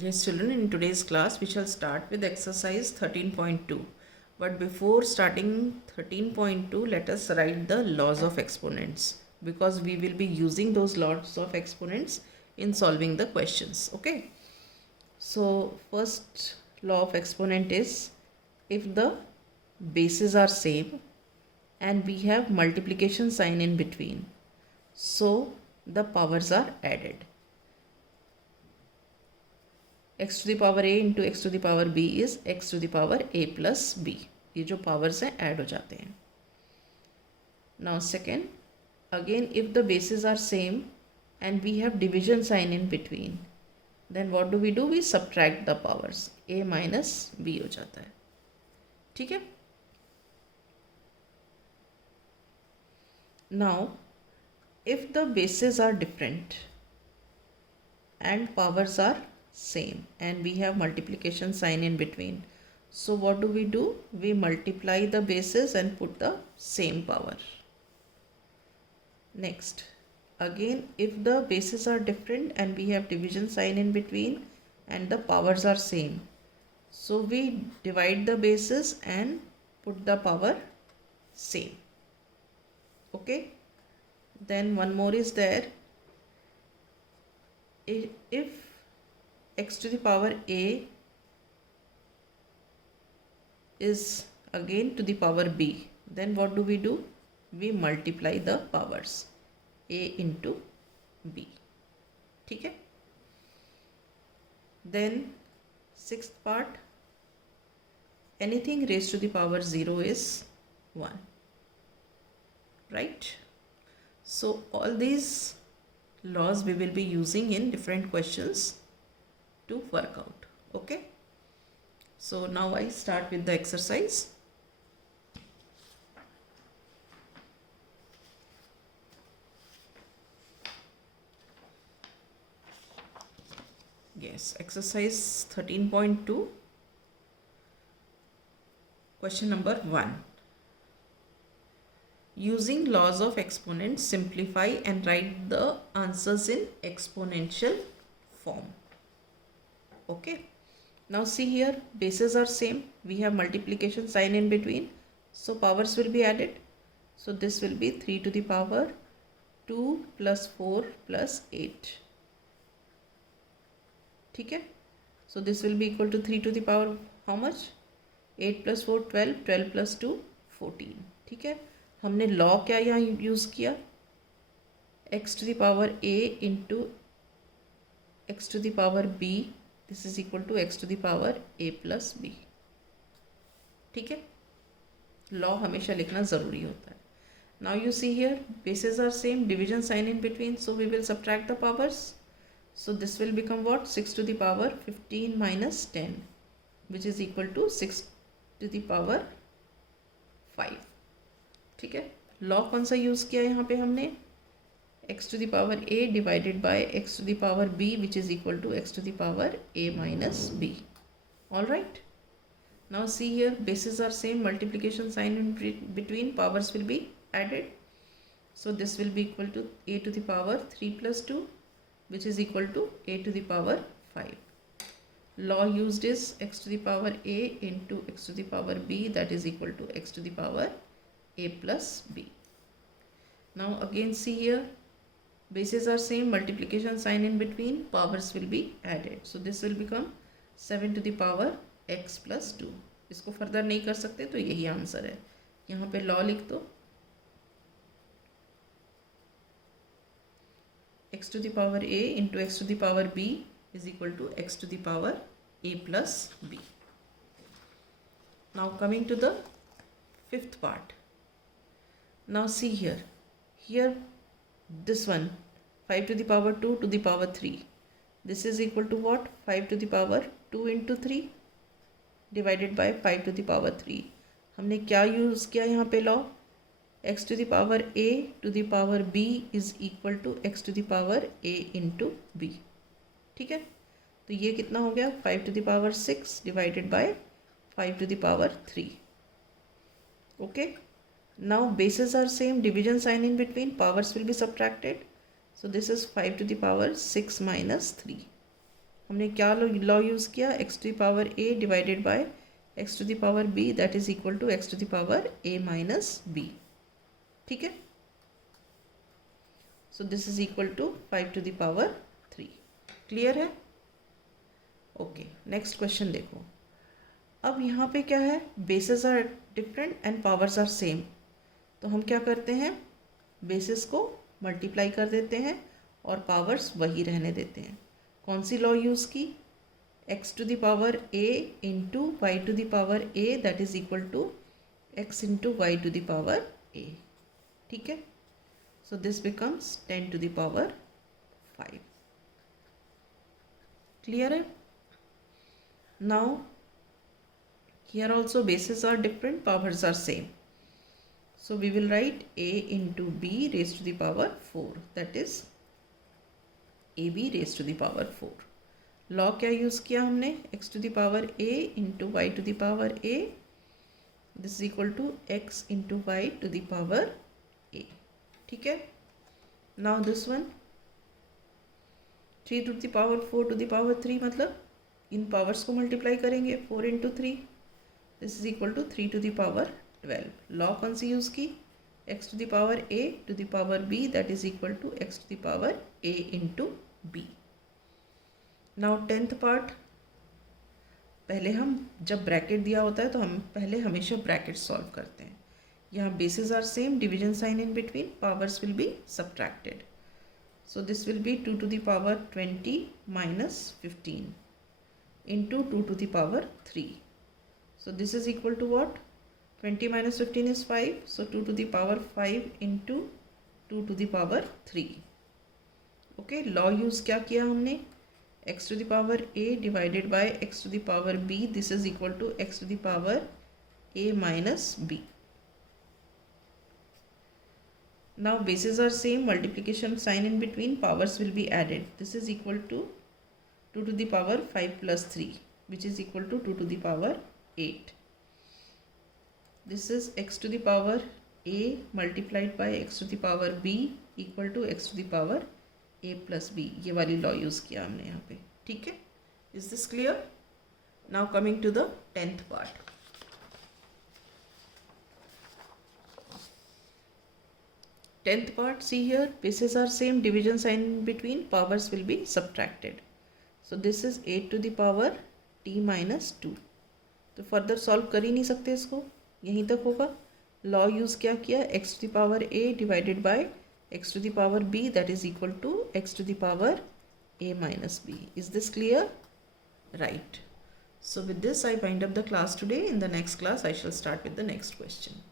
Yes, children, in today's class we shall start with exercise 13.2. But before starting 13.2, let us write the laws of exponents because we will be using those laws of exponents in solving the questions. Okay. So, first law of exponent is if the bases are same and we have multiplication sign in between, so the powers are added. x to the power a into X to the power b इज x to the power a plus b. ये जो powers हैं add हो जाते हैं. Now second, again if the basis are same and we have division sign in between, then what do? We subtract the powers. a minus b हो जाता है. ठीक है. Now if the bases are different and powers are same and we have multiplication sign in between, so what do? We multiply the bases and put the same power. Next, again if the bases are different and we have division sign in between and the powers are same, so we divide the bases and put the power same. Okay. Then one more is there. If x to the power a is again to the power b, then what do? We multiply the powers a into b. ठीक है. Then sixth part, anything raised to the power 0 is 1. Right? So all these laws we will be using in different questions to work out. Okay. So now I start with the exercise. Yes, exercise 13.2, question number 1. Using laws of exponents, simplify and write the answers in exponential form. Okay. Now see here, bases are same. We have multiplication sign in between. So powers will be added. So this will be 3 to the power 2 plus 4 plus 8. ठीक है. So this will be equal to 3 to the power how much? 8 plus 4 12, 12 plus 2 14. ठीक है. हमने law क्या यहाँ use किया? x to the power a into x to the power b, this is equal to x to the power a plus b. ठीक है. Law हमेशा लिखना ज़रूरी होता है. Now you see here, bases are same, division sign in between, so we will subtract the powers. So this will become what? 6 to the power 15 minus 10, which is equal to 6 to the power 5. ठीक है. Law कौन सा use किया यहाँ पे हमने? x to the power a divided by x to the power b, which is equal to x to the power a minus b. All right. Now see here, bases are same, multiplication sign in between, powers will be added. So this will be equal to a to the power 3 plus 2, which is equal to a to the power 5. Law used is x to the power a into x to the power b, that is equal to x to the power a plus b. Now again see here, bases are same, multiplication sign in between, powers will be added. So this will become 7 to the power x plus 2. इसको further नहीं कर सकते तो यही answer है. यहाँ पे law लिख दो, x to the power a into x to the power b is equal to x to the power a plus b. Now coming to the fifth part. Now see here, this one 5 to the power 2 to the power 3, this is equal to what? 5 to the power 2 into 3 divided by 5 to the power 3. हमने क्या use किया यहाँ पे law? x to the power a to the power b is equal to x to the power a into b. ठीक है. तो ये कितना हो गया? 5 to the power 6 divided by 5 to the power 3. Okay. Now bases are same, division sign in between, powers will be subtracted. So this is 5 to the power 6 minus 3. हमने क्या law use किया, X to the power a divided by X to the power b that is equal to X to the power a minus b. ठीक है, so this is equal to 5 to the power 3. Clear है? Okay, next question देखो. अब यहाँ पे क्या है, basis are different and powers are same. तो हम क्या करते हैं, बेसिस को मल्टीप्लाई कर देते हैं और पावर्स वही रहने देते हैं. कौन सी लॉ यूज़ की, X to the power a into Y to the power a that is equal to X into Y to the power a. ठीक है, so this becomes 10 to the power 5. Clear है? Now here also bases are different, powers are same. So we will write a into b raised to the power 4, that is ab raised to the power 4. Law क्या use किया हमने, x to the power a into y to the power a, this is equal to x into y to the power a. ठीक है, now this one 3 to the power 4 to the power 3, मतलब इन powers को multiply करेंगे, 4 into 3, this is equal to 3 to the power 12. Law कौन सी use की, X to the power a to the power b that is equal to X to the power a into b. Now 10th part. पहले हम जब bracket दिया होता है तो हम पहले हमेशा ब्रैकेट सॉल्व करते हैं. यहाँ basis are same, division sign in between, powers will be subtracted. So this will be 2 to the power 20 minus 15 into 2 to the power 3. So this is equal to what? 20 minus 15 is 5. So 2 to the power 5 into 2 to the power 3. Okay, law use क्या किया हमने, x to the power a divided by x to the power b. This is equal to x to the power a minus b. Now bases are same, multiplication sign in between, powers will be added. This is equal to 2 to the power 5 plus 3, which is equal to 2 to the power 8. This is x to the power a multiplied by x to the power b equal to x to the power a plus b. ये वाली law use किया हमने यहाँ पे. ठीक है, is this clear? Now coming to the 10th part. 10th part, see here, bases are same, division sign in between, powers will be subtracted. So this is 8 to the power t minus 2. तो further solve कर ही नहीं सकते इसको, यहीं तक होगा. Law use क्या किया, X to the power a divided by X to the power b that is equal to X to the power a minus b. Is this clear? Right. So with this I wind up the class today. In the next class I shall start with the next question.